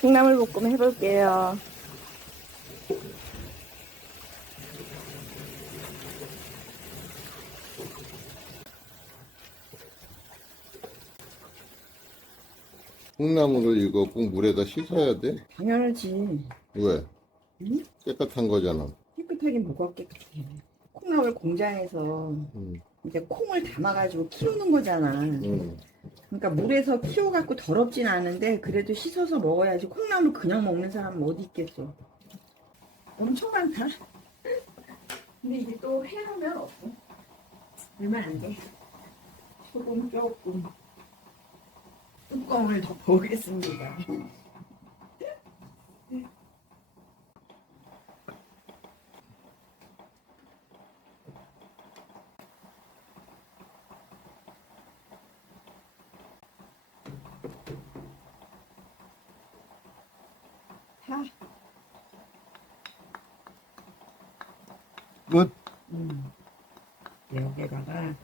콩나물 볶음 해볼게요. 콩나물을 이거 꼭 물에다 씻어야 돼? 당연하지. 왜? 응? 깨끗한 거잖아. 깨끗하게 뭐가 깨끗해. 콩나물 공장에서 음, 이제 콩을 담아가지고 키우는 거잖아. 음. 그러니까 물에서 키워갖고 더럽진 않은데 그래도 씻어서 먹어야지. 콩나물 그냥 먹는 사람은 어디 있겠어. 엄청 많다. 근데 이게 또 해하면 없어. 얼마 안 돼. 소금 조금. 뚜껑을 덮어보겠습니다. 끝. 음. 여기다가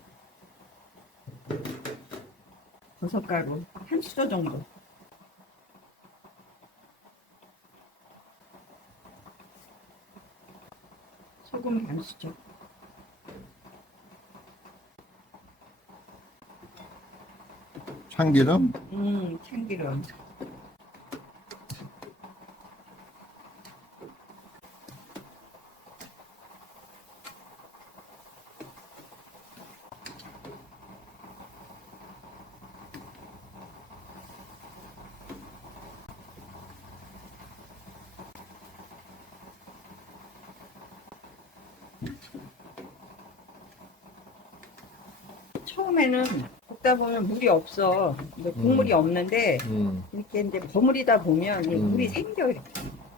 버섯가루 한 수저 정도. 소금 반 수저. 참기름? 음, 참기름. 처음에는 볶다 보면 물이 없어. 이제 국물이 없는데 음, 이렇게 이제 버무리다 보면 이 음. 물이 생겨 이렇게.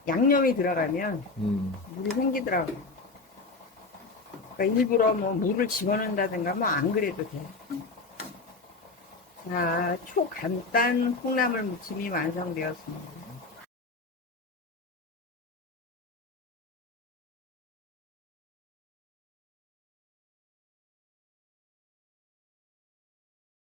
양념이 들어가면 음. 물이 생기더라고. 그러니까 일부러 뭐 물을 집어넣는다든가 뭐 안 그래도 돼. 자, 초간단 콩나물 무침이 완성되었습니다.